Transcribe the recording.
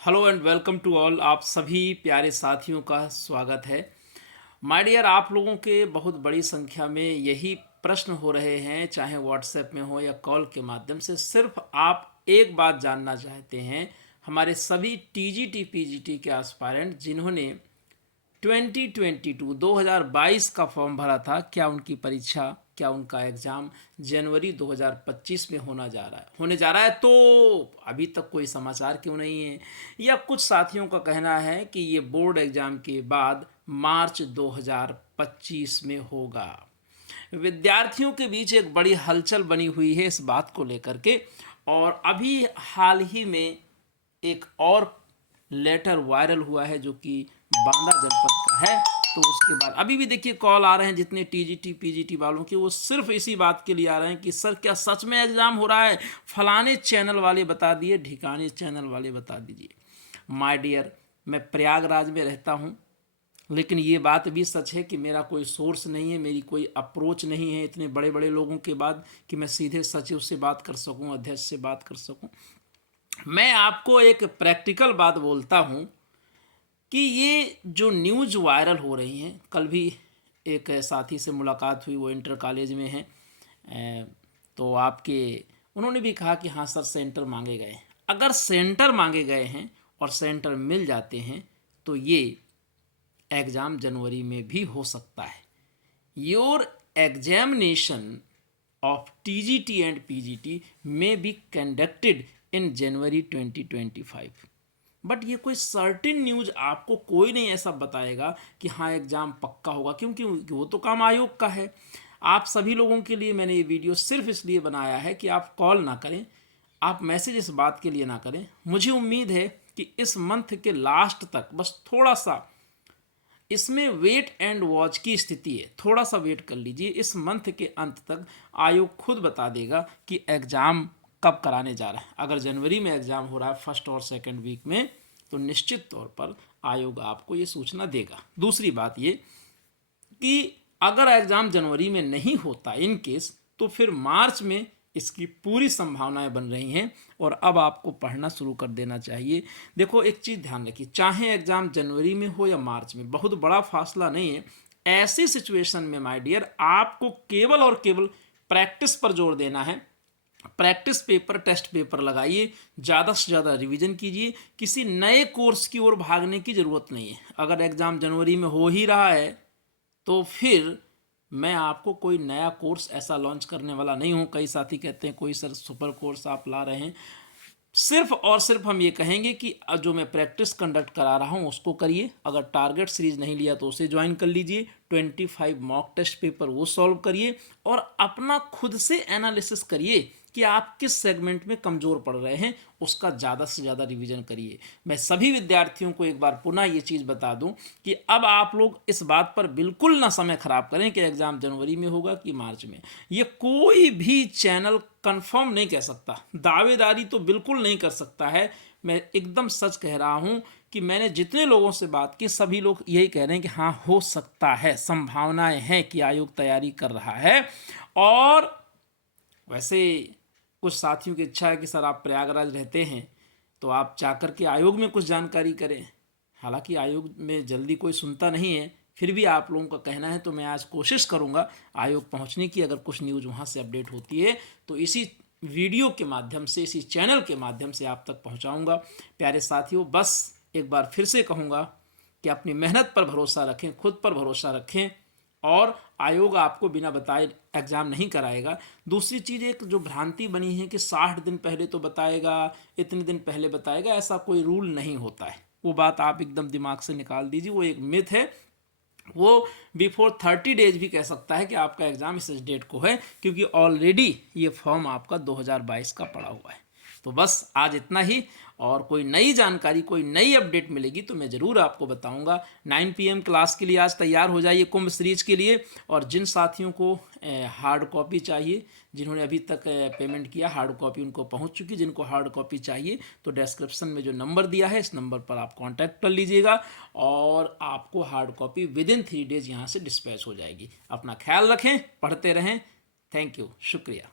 Hello and welcome to all. आप सभी प्यारे साथियों का स्वागत है। माय डियर, आप लोगों के बहुत बड़ी संख्या में यही प्रश्न हो रहे हैं, चाहे व्हाट्सएप में हो या कॉल के माध्यम से। सिर्फ आप एक बात जानना चाहते हैं, हमारे सभी टीजीटी पीजीटी के एस्पायरेंट जिन्होंने 2022 का फॉर्म भरा था, क्या उनकी परीक्षा, क्या उनका एग्ज़ाम जनवरी 2025 में होने जा रहा है। तो अभी तक कोई समाचार क्यों नहीं है, या कुछ साथियों का कहना है कि ये बोर्ड एग्ज़ाम के बाद मार्च 2025 में होगा। विद्यार्थियों के बीच एक बड़ी हलचल बनी हुई है इस बात को लेकर के। और अभी हाल ही में एक और लेटर वायरल हुआ है जो कि बांदा जनपद का है। तो उसके बाद अभी भी देखिए कॉल आ रहे हैं जितने टीजीटी पीजीटी वालों के, वो सिर्फ इसी बात के लिए आ रहे हैं कि सर क्या सच में एग्ज़ाम हो रहा है, फलाने चैनल वाले बता दिए, ढिकाने चैनल वाले बता दीजिए। माय डियर, मैं प्रयागराज में रहता हूँ, लेकिन ये बात भी सच है कि मेरा कोई सोर्स नहीं है, मेरी कोई अप्रोच नहीं है इतने बड़े बड़े लोगों के बाद कि मैं सीधे सचिव से बात कर सकूं, अध्यक्ष से बात कर सकूं। मैं आपको एक प्रैक्टिकल बात बोलता हूं कि ये जो न्यूज़ वायरल हो रही हैं, कल भी एक साथी से मुलाकात हुई, वो इंटर कॉलेज में है। तो आपके उन्होंने भी कहा कि हाँ सर सेंटर मांगे गए। अगर सेंटर मांगे गए हैं और सेंटर मिल जाते हैं तो ये एग्ज़ाम जनवरी में भी हो सकता है। Your examination of TGT and PGT में be conducted in January 2025। But ये कोई सर्टिन न्यूज़ आपको कोई नहीं ऐसा बताएगा कि हाँ एग्ज़ाम पक्का होगा, क्योंकि वो तो काम आयोग का है। आप सभी लोगों के लिए मैंने ये वीडियो सिर्फ इसलिए बनाया है कि आप कॉल ना करें, आप मैसेज इस बात के लिए ना करें। मुझे उम्मीद है कि इस मंथ के लास्ट तक बस थोड़ा सा इसमें वेट एंड वॉच की स्थिति है, थोड़ा सा वेट कर लीजिए। इस मंथ के अंत तक आयोग खुद बता देगा कि एग्ज़ाम कब कराने जा रहा है। अगर जनवरी में एग्ज़ाम हो रहा है फर्स्ट और सेकंड वीक में, तो निश्चित तौर पर आयोग आपको ये सूचना देगा। दूसरी बात ये कि अगर एग्ज़ाम जनवरी में नहीं होता इन केस, तो फिर मार्च में इसकी पूरी संभावनाएं बन रही हैं और अब आपको पढ़ना शुरू कर देना चाहिए। देखो एक चीज़ ध्यान रखिए, चाहे एग्ज़ाम जनवरी में हो या मार्च में, बहुत बड़ा फासला नहीं है। ऐसी सिचुएशन में माय डियर आपको केवल और केवल प्रैक्टिस पर जोर देना है। प्रैक्टिस पेपर, टेस्ट पेपर लगाइए, ज़्यादा से ज़्यादा रिवीजन कीजिए। किसी नए कोर्स की ओर भागने की ज़रूरत नहीं है। अगर एग्ज़ाम जनवरी में हो ही रहा है तो फिर मैं आपको कोई नया कोर्स ऐसा लॉन्च करने वाला नहीं हूँ। कई साथी कहते हैं कोई सर सुपर कोर्स आप ला रहे हैं। सिर्फ और सिर्फ हम ये कहेंगे कि जो मैं प्रैक्टिस कंडक्ट करा रहा हूँ उसको करिए। अगर टारगेट सीरीज नहीं लिया तो उसे ज्वाइन कर लीजिए। 25 मॉक टेस्ट पेपर वो सॉल्व करिए और अपना खुद से एनालिसिस करिए कि आप किस सेगमेंट में कमज़ोर पड़ रहे हैं, उसका ज़्यादा से ज़्यादा रिवीजन करिए। मैं सभी विद्यार्थियों को एक बार पुनः ये चीज़ बता दूं कि अब आप लोग इस बात पर बिल्कुल ना समय ख़राब करें कि एग्ज़ाम जनवरी में होगा कि मार्च में। ये कोई भी चैनल कंफर्म नहीं कह सकता, दावेदारी तो बिल्कुल नहीं कर सकता है। मैं एकदम सच कह रहा हूँ कि मैंने जितने लोगों से बात की सभी लोग यही कह रहे हैं कि हाँ हो सकता है, संभावनाएं हैं कि आयोग तैयारी कर रहा है। और वैसे कुछ साथियों की इच्छा है कि सर आप प्रयागराज रहते हैं तो आप जाकर के आयोग में कुछ जानकारी करें। हालांकि आयोग में जल्दी कोई सुनता नहीं है, फिर भी आप लोगों का कहना है तो मैं आज कोशिश करूंगा आयोग पहुंचने की। अगर कुछ न्यूज़ वहां से अपडेट होती है तो इसी वीडियो के माध्यम से, इसी चैनल के माध्यम से आप तक पहुंचाऊंगा। प्यारे साथियों, बस एक बार फिर से कहूँगा कि अपनी मेहनत पर भरोसा रखें, खुद पर भरोसा रखें और आयोग आपको बिना बताए एग्ज़ाम नहीं कराएगा। दूसरी चीज़, एक जो भ्रांति बनी है कि 60 दिन पहले तो बताएगा, इतने दिन पहले बताएगा, ऐसा कोई रूल नहीं होता है। वो बात आप एकदम दिमाग से निकाल दीजिए, वो एक मिथ है। वो बिफोर 30 डेज भी कह सकता है कि आपका एग्ज़ाम इस डेट को है, क्योंकि ऑलरेडी ये फॉर्म आपका 2022 का पड़ा हुआ है। तो बस आज इतना ही, और कोई नई जानकारी, कोई नई अपडेट मिलेगी तो मैं ज़रूर आपको बताऊंगा। 9 PM क्लास के लिए आज तैयार हो जाइए कुंभ सीरीज के लिए। और जिन साथियों को हार्ड कॉपी चाहिए, जिन्होंने अभी तक पेमेंट किया, हार्ड कॉपी उनको पहुंच चुकी। जिनको हार्ड कॉपी चाहिए तो डिस्क्रिप्शन में जो नंबर दिया है इस नंबर पर आप कांटेक्ट कर लीजिएगा और आपको hard copy with in 3 days यहाँ से डिस्पैच हो जाएगी। अपना ख्याल रखें, पढ़ते रहें। थैंक यू, शुक्रिया।